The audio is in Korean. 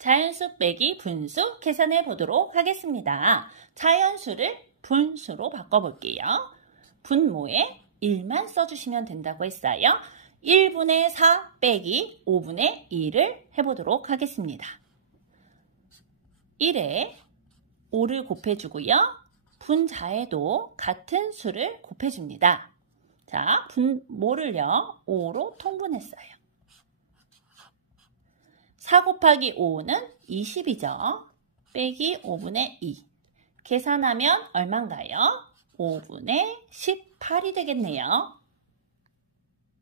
자연수 빼기 분수 계산해 보도록 하겠습니다. 자연수를 분수로 바꿔볼게요. 분모에 1만 써주시면 된다고 했어요. 1분의 4 빼기 5분의 2를 해보도록 하겠습니다. 1에 5를 곱해주고요. 분자에도 같은 수를 곱해줍니다. 자, 분모를요 5로 통분했어요. 4 곱하기 5는 20이죠. 빼기 5분의 2. 계산하면 얼마인가요? 5분의 18이 되겠네요.